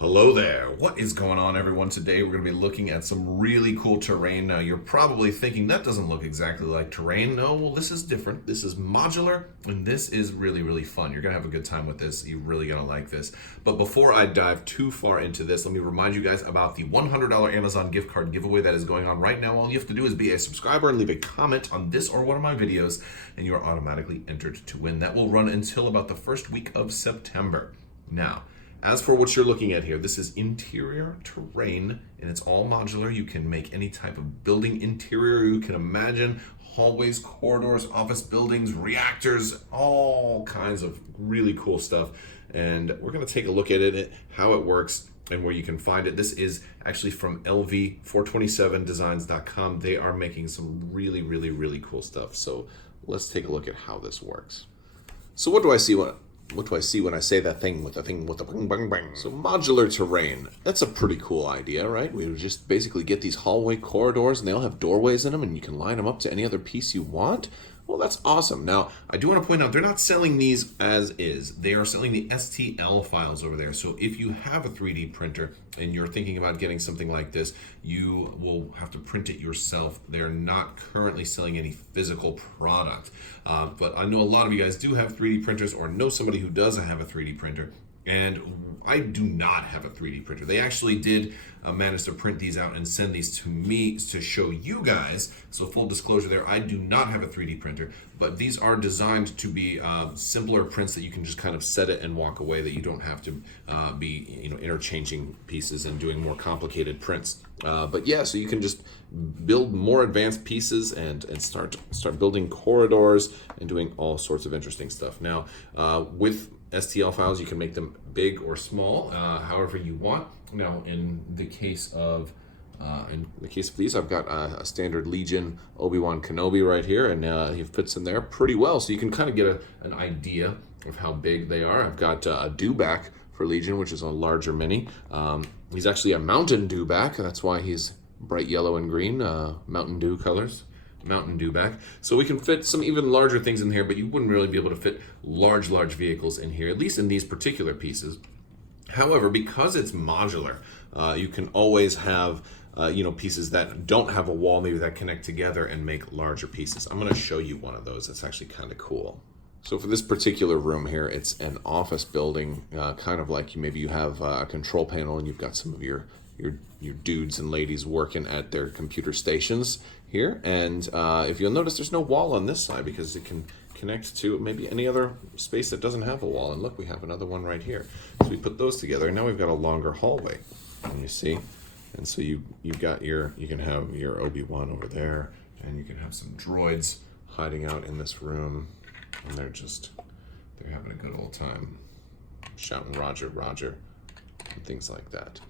Hello there. What is going on, everyone? Today we're going to be looking at some really cool terrain. Now, you're probably thinking that doesn't look exactly like terrain. No, well, this is different. This is modular, and this is really, really fun. You're going to have a good time with this. You're really going to like this. But before I dive too far into this, let me remind you guys about the $100 Amazon gift card giveaway that is going on right now. All you have to do is be a subscriber and leave a comment on this or one of my videos, and you are automatically entered to win. That will run until about the first week of September. Now, as for what you're looking at here, this is interior terrain, and it's all modular. You can make any type of building interior you can imagine. Hallways, corridors, office buildings, reactors, all kinds of really cool stuff. And we're going to take a look at it, how it works, and where you can find it. This is actually from Lv427-designs.com. They are making some really, really, really cool stuff. So let's take a look at how this works. So what do I see when I say that thing with the bang, bang, bang? So modular terrain, that's a pretty cool idea, right? We would just basically get these hallway corridors and they all have doorways in them and you can line them up to any other piece you want. Well, that's awesome. Now, I do want to point out, they're not selling these as is. They are selling the STL files over there. So if you have a 3D printer and you're thinking about getting something like this, you will have to print it yourself. They're not currently selling any physical product. But I know a lot of you guys do have 3D printers or know somebody who does have a 3D printer. And I do not have a 3D printer. They actually did manage to print these out and send these to me to show you guys. So full disclosure there, I do not have a 3D printer, but these are designed to be simpler prints that you can just kind of set it and walk away, that you don't have to be interchanging pieces and doing more complicated prints. But yeah, so you can just build more advanced pieces and start building corridors and doing all sorts of interesting stuff. Now, with STL files, you can make them big or small, however you want. Now, in the case of these, I've got a standard Legion Obi-Wan Kenobi right here, and he fits in there pretty well. So you can kind of get an idea of how big they are. I've got a dewback for Legion, which is a larger mini. He's actually a Mountain Dewback. That's why he's bright yellow and green, Mountain Dew colors. Mountain Dewback. So we can fit some even larger things in here, but you wouldn't really be able to fit large vehicles in here, at least in these particular pieces. However, because it's modular, you can always have pieces that don't have a wall, maybe that connect together and make larger pieces. I'm going to show you one of those. It's actually kind of cool. So for this particular room here, it's an office building, kind of like maybe you have a control panel and you've got some of your dudes and ladies working at their computer stations here. And if you'll notice, there's no wall on this side because it can connect to maybe any other space that doesn't have a wall. And look, we have another one right here. So we put those together and now we've got a longer hallway. And you see? And so you can have your Obi-Wan over there, and you can have some droids hiding out in this room, and they're having a good old time shouting Roger, Roger, and things like that.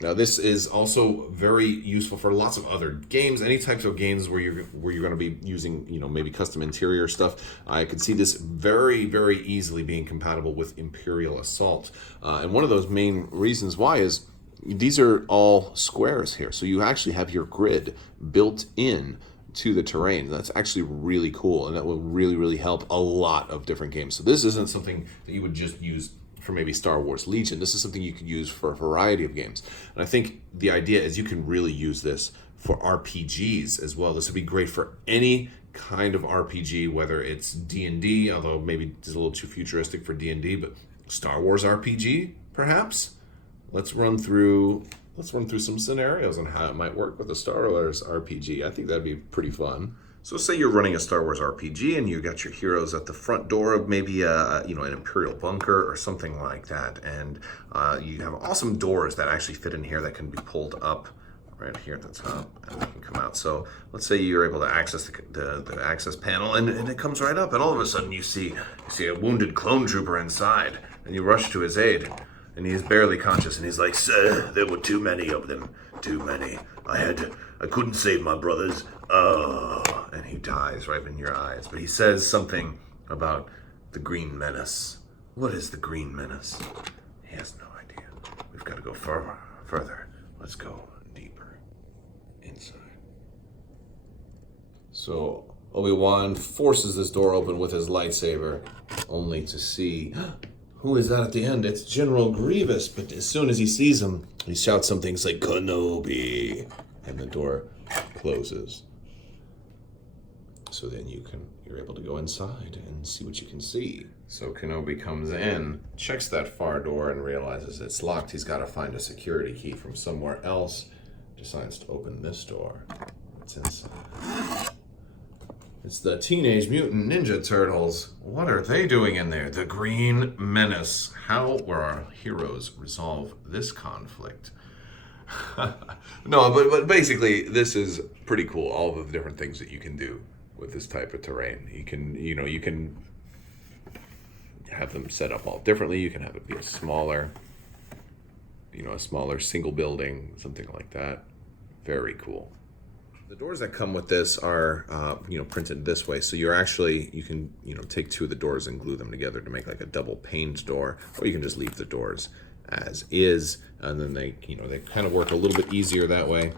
Now, this is also very useful for lots of other games, any types of games where you're going to be using, maybe custom interior stuff. I could see this very, very easily being compatible with Imperial Assault. And one of those main reasons why is these are all squares here. So you actually have your grid built in to the terrain. That's actually really cool, and that will really, really help a lot of different games. So this isn't something that you would just use for maybe Star Wars Legion. This is something you could use for a variety of games. And I think the idea is you can really use this for RPGs as well. This would be great for any kind of RPG, whether it's D&D, although maybe it's a little too futuristic for D&D, but Star Wars RPG, perhaps? Let's run through some scenarios on how it might work with a Star Wars RPG. I think that'd be pretty fun. So say you're running a Star Wars RPG and you got your heroes at the front door of maybe an Imperial bunker or something like that, and you have awesome doors that actually fit in here that can be pulled up right here at the top and they can come out. So let's say you're able to access the access panel and it comes right up, and all of a sudden you see a wounded clone trooper inside, and you rush to his aid. And he's barely conscious, and he's like, "Sir, there were too many of them. Too many. I couldn't save my brothers. Oh." And he dies right in your eyes. But he says something about the Green Menace. What is the Green Menace? He has no idea. We've got to go further. Let's go deeper inside. So Obi-Wan forces this door open with his lightsaber, only to see Who is that at the end? It's General Grievous, but as soon as he sees him, he shouts some things like Kenobi, and the door closes. So then you're able to go inside and see what you can see. So Kenobi comes in, checks that far door and realizes it's locked. He's got to find a security key from somewhere else. Decides to open this door. What's inside? It's the Teenage Mutant Ninja Turtles. What are they doing in there? The Green Menace. How will our heroes resolve this conflict? No, but basically, this is pretty cool. All of the different things that you can do with this type of terrain. You can have them set up all differently. You can have it be a smaller single building, something like that. Very cool. The doors that come with this are, printed this way. So you can take two of the doors and glue them together to make like a double paned door, or you can just leave the doors as is, and then they kind of work a little bit easier that way.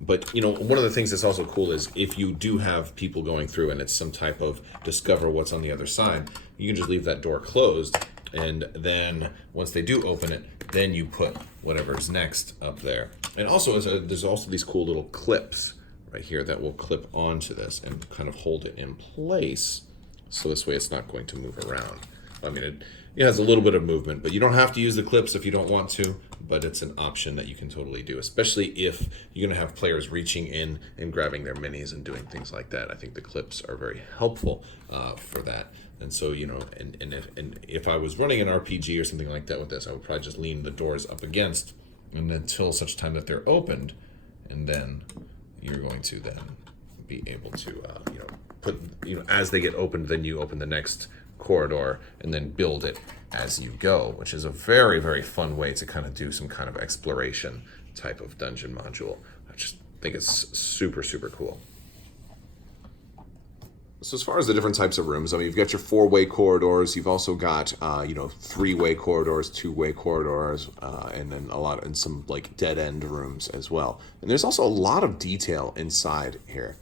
But one of the things that's also cool is if you do have people going through and it's some type of discover what's on the other side, you can just leave that door closed, and then once they do open it, then you put whatever's next up there. And also there's also these cool little clips right here that will clip onto this and kind of hold it in place, so this way it's not going to move around. I mean, it has a little bit of movement, but you don't have to use the clips if you don't want to, but it's an option that you can totally do, especially if you're going to have players reaching in and grabbing their minis and doing things like that. I think the clips are very helpful for that. And so, if I was running an RPG or something like that with this, I would probably just lean the doors up against, and until such time that they're opened, and then you're going to then be able to, as they get opened, then you open the next corridor and then build it as you go, which is a very, very fun way to kind of do some kind of exploration type of dungeon module. I just think it's super, super cool. So as far as the different types of rooms, I mean, you've got your 4-way corridors. You've also got, 3-way corridors, 2-way corridors, and then some like dead end rooms as well. And there's also a lot of detail inside here,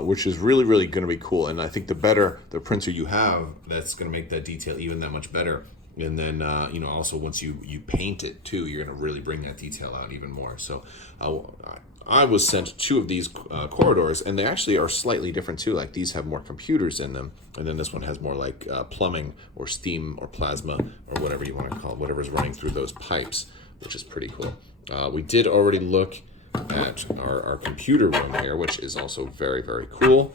which is really, really going to be cool. And I think the better the printer you have, that's going to make that detail even that much better. And then, also once you paint it too, you're going to really bring that detail out even more. So I was sent 2 of these corridors, and they actually are slightly different too. Like these have more computers in them, and then this one has more like plumbing or steam or plasma or whatever you want to call it, whatever's running through those pipes, which is pretty cool. We did already look at our computer room here, which is also very, very cool,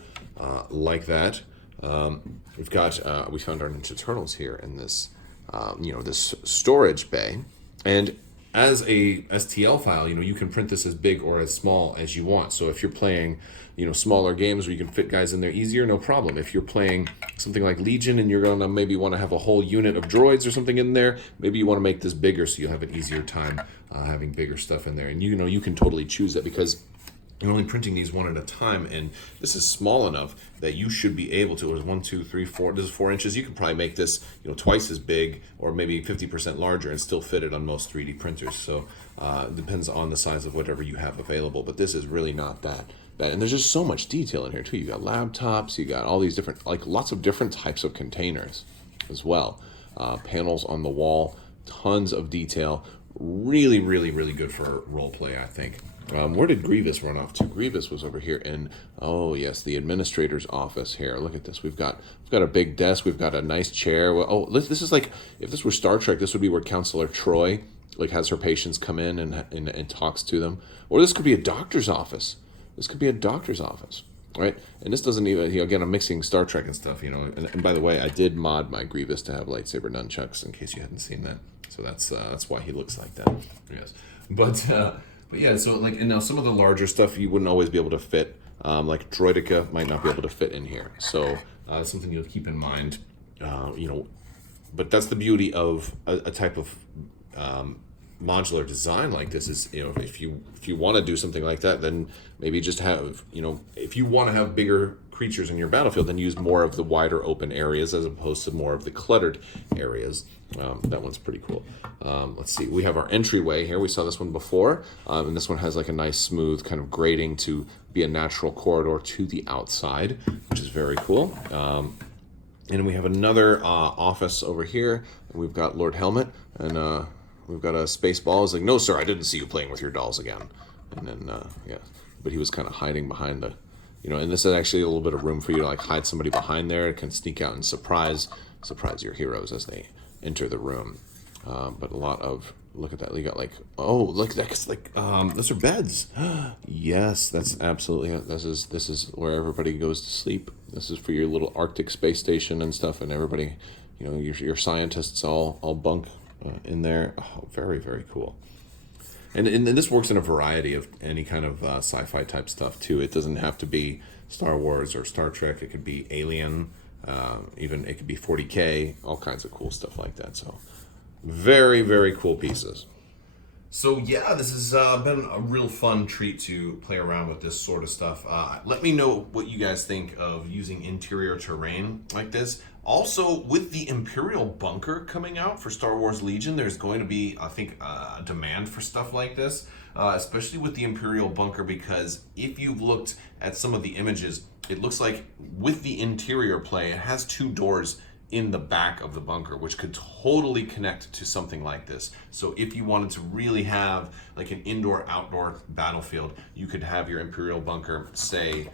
like that. We found our Ninja Turtles here in this, this storage bay, and as a STL file, you can print this as big or as small as you want. So if you're playing, smaller games where you can fit guys in there easier, no problem. If you're playing something like Legion and you're gonna maybe want to have a whole unit of droids or something in there, maybe you want to make this bigger so you'll have an easier time having bigger stuff in there. And you can totally choose that because you're only printing these one at a time, and this is small enough that you should be able to. It was 1, 2, 3, 4. This is 4 inches. You could probably make this, twice as big, or maybe 50% larger, and still fit it on most 3D printers. So it depends on the size of whatever you have available. But this is really not that bad, and there's just so much detail in here too. You got laptops. You got all these different, lots of different types of containers, as well. Panels on the wall, tons of detail. Really, really, really good for role play, I think. Where did Grievous run off to? Grievous was over here in, the administrator's office here. Look at this. We've got a big desk. We've got a nice chair. This is like, if this were Star Trek, this would be where Counselor Troy has her patients come in and talks to them. Or this could be a doctor's office. Right? And this doesn't even, again, I'm mixing Star Trek and stuff, And by the way, I did mod my Grievous to have lightsaber nunchucks, in case you hadn't seen that. So that's why he looks like that. Yes. But yeah, so and now some of the larger stuff you wouldn't always be able to fit. Like Droidica might not be able to fit in here. So that's something you'll keep in mind. But that's the beauty of a type of modular design like this is, if you want to do something like that, then maybe just have, if you want to have bigger creatures in your battlefield, then use more of the wider open areas as opposed to more of the cluttered areas. That one's pretty cool. Let's see, we have our entryway here. We saw this one before, and this one has like a nice smooth kind of grading to be a natural corridor to the outside, which is very cool. And we have another office over here. We've got Lord Helmet, and we've got a space ball. He's like, no, sir, I didn't see you playing with your dolls again. And then, yeah, but he was kind of hiding behind the, and this is actually a little bit of room for you to like hide somebody behind there. It can sneak out and surprise your heroes as they enter the room. But a lot of, look at that. You got like, oh, look, that's like, those are beds. Yes, that's absolutely, this is where everybody goes to sleep. This is for your little Arctic space station and stuff, and everybody, your scientists all bunk in there. Oh, very, very cool. And this works in a variety of any kind of sci-fi type stuff too. It doesn't have to be Star Wars or Star Trek. It could be Alien, even it could be 40K, all kinds of cool stuff like that. So very, very cool pieces. So yeah, this has been a real fun treat to play around with this sort of stuff. Let me know what you guys think of using interior terrain like this. Also, with the Imperial Bunker coming out for Star Wars Legion, there's going to be, I think, a demand for stuff like this, especially with the Imperial Bunker, because if you've looked at some of the images, it looks like with the interior play, it has 2 doors in the back of the bunker, which could totally connect to something like this. So if you wanted to really have like an indoor-outdoor battlefield, you could have your Imperial Bunker, say,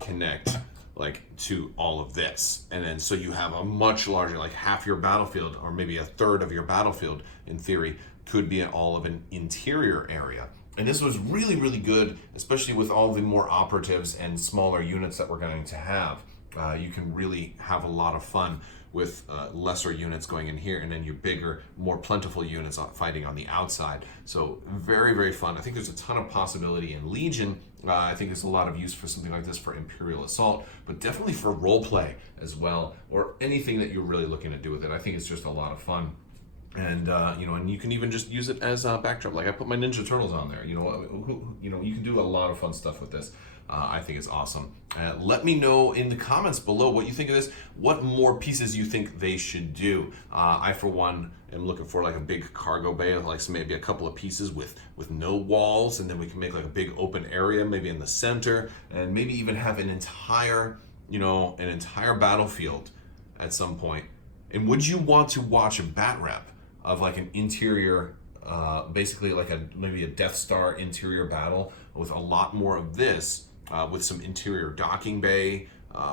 connect like to all of this. And then so you have a much larger, like half your battlefield, or maybe a third of your battlefield, in theory, could be all of an interior area. And this was really, really good, especially with all the more operatives and smaller units that we're going to have. You can really have a lot of fun with lesser units going in here, and then your bigger, more plentiful units fighting on the outside. So very, very fun. I think there's a ton of possibility in Legion. I think there's a lot of use for something like this for Imperial Assault, but definitely for role play as well, or anything that you're really looking to do with it. I think it's just a lot of fun. And and you can even just use it as a backdrop. Like I put my Ninja Turtles on there. You can do a lot of fun stuff with this. I think it's awesome. Let me know in the comments below what you think of this. What more pieces you think they should do. I, for one, am looking for like a big cargo bay, like maybe a couple of pieces with no walls, and then we can make like a big open area, maybe in the center, and maybe even have an entire battlefield at some point. And would you want to watch a bat rep of like an interior, basically like maybe a Death Star interior battle with a lot more of this, with some interior docking bay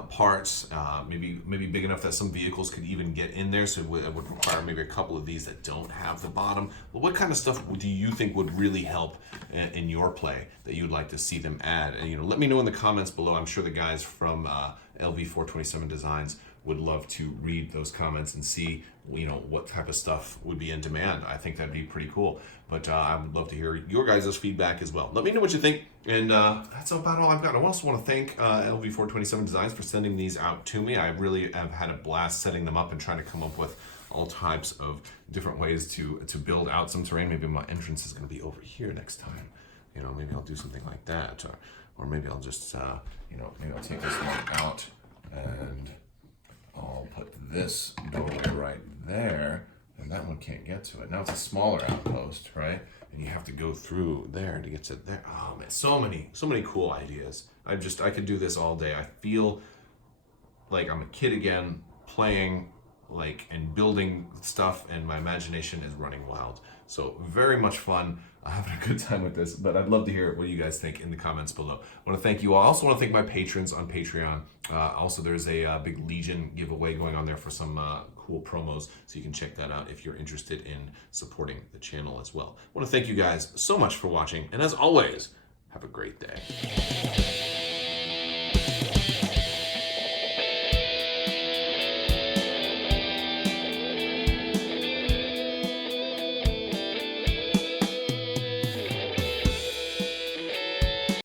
parts, maybe big enough that some vehicles could even get in there, so it would require maybe a couple of these that don't have the bottom. But what kind of stuff do you think would really help in your play that you'd like to see them add? And let me know in the comments below. I'm sure the guys from Lv427-designs would love to read those comments and see what type of stuff would be in demand. I think that'd be pretty cool. But I would love to hear your guys' feedback as well. Let me know what you think. And that's about all I've got. I also want to thank Lv427-designs for sending these out to me. I really have had a blast setting them up and trying to come up with all types of different ways to build out some terrain. Maybe my entrance is going to be over here next time. Maybe I'll do something like that. Or maybe I'll just, maybe I'll take this one out and I'll put this door right there, and that one can't get to it. Now it's a smaller outpost, right? And you have to go through there to get to there. Oh man, so many cool ideas. I could do this all day. I feel like I'm a kid again, playing and building stuff, and my imagination is running wild. So very much fun. I'm having a good time with this, but I'd love to hear what you guys think in the comments below. I want to thank you all. I also want to thank my patrons on Patreon. Also, there's a big Legion giveaway going on there for some cool promos, so you can check that out if you're interested in supporting the channel as well. I want to thank you guys so much for watching, and as always, have a great day.